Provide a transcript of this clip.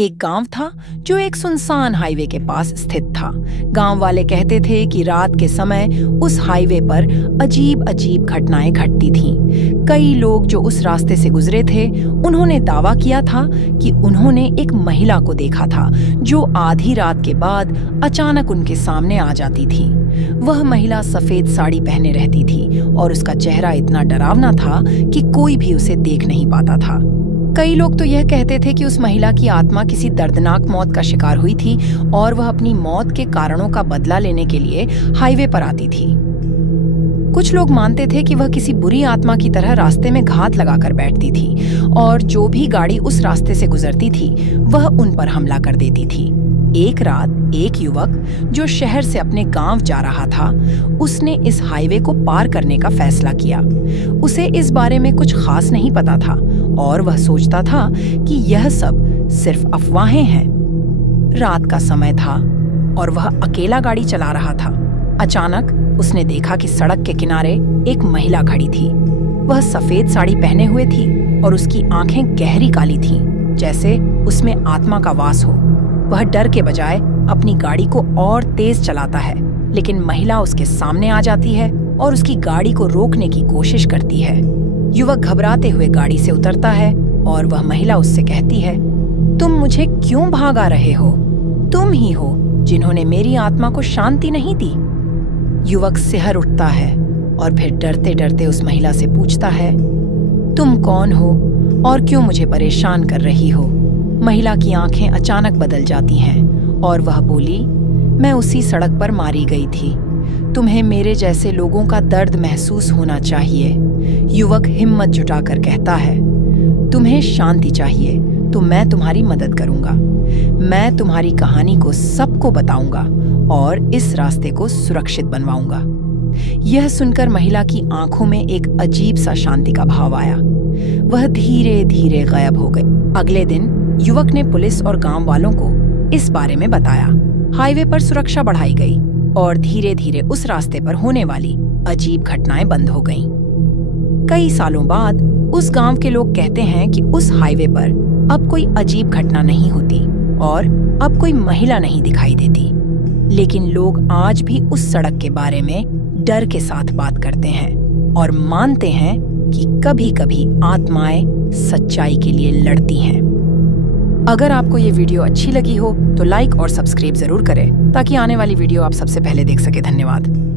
एक गांव था जो एक सुनसान हाईवे के पास स्थित था। गांव वाले कहते थे कि रात के समय उस हाईवे पर अजीब अजीब घटनाएं घटती थीं। कई लोग जो उस रास्ते से गुजरे थे, उन्होंने दावा किया था कि उन्होंने एक महिला को देखा था जो आधी रात के बाद अचानक उनके सामने आ जाती थी। वह महिला सफेद साड़ी पहने रहती थी और उसका चेहरा इतना डरावना था कि कोई भी उसे देख नहीं पाता था। कई लोग तो यह कहते थे कि उस महिला की आत्मा किसी दर्दनाक मौत का शिकार हुई थी और वह अपनी मौत के कारणों का बदला लेने के लिए हाईवे पर आती थी। कुछ लोग मानते थे कि वह किसी बुरी आत्मा की तरह रास्ते में घात लगाकर बैठती थी और जो भी गाड़ी उस रास्ते से गुजरती थी वह उन पर हमला कर देती थी। एक रात एक युवक जो शहर से अपने गांव जा रहा था, उसने इस हाईवे को पार करने का फैसला किया। उसे इस बारे में कुछ खास नहीं पता था और वह सोचता था कि यह सब सिर्फ अफवाहें हैं। रात का समय था और वह अकेला गाड़ी चला रहा था। अचानक उसने देखा कि सड़क के किनारे एक महिला खड़ी थी। वह सफेद साड़ी पहने हुए थी और उसकी आंखें गहरी काली थीं, जैसे उसमें आत्मा का वास हो। वह डर के बजाय अपनी गाड़ी को और तेज चलाता है, लेकिन महिला उसके सामने आ जाती है और उसकी गाड़ी को रोकने की कोशिश करती है। युवक घबराते हुए गाड़ी से उतरता है और वह महिला उससे कहती है, तुम मुझे क्यों भागा रहे हो? तुम ही हो जिन्होंने मेरी आत्मा को शांति नहीं दी। युवक सिहर उठता है और फिर डरते डरते उस महिला से पूछता है, तुम कौन हो और क्यों मुझे परेशान कर रही हो? महिला की आंखें अचानक बदल जाती हैं और वह बोली, मैं उसी सड़क पर मारी गई थी। तुम्हें मेरे जैसे लोगों का दर्द महसूस होना चाहिए। युवक हिम्मत जुटाकर कहता है, तुम्हें शांति चाहिए तो मैं तुम्हारी मदद करूंगा। मैं तुम्हारी कहानी को सबको बताऊंगा और इस रास्ते को सुरक्षित बनवाऊंगा। यह सुनकर महिला की आंखों में एक अजीब सा शांति का भाव आया। वह धीरे धीरे गायब हो गई। अगले दिन युवक ने पुलिस और गांव वालों को इस बारे में बताया। हाईवे पर सुरक्षा बढ़ाई गई और धीरे धीरे उस रास्ते पर होने वाली अजीब घटनाएं बंद हो गईं। कई सालों बाद उस गांव के लोग कहते हैं कि उस हाईवे पर अब कोई अजीब घटना नहीं होती और अब कोई महिला नहीं दिखाई देती, लेकिन लोग आज भी उस सड़क के बारे में डर के साथ बात करते हैं और मानते हैं कि कभी-कभी आत्माएं सच्चाई के लिए लड़ती हैं। अगर आपको ये वीडियो अच्छी लगी हो तो लाइक और सब्सक्राइब जरूर करें ताकि आने वाली वीडियो आप सबसे पहले देख सके। धन्यवाद।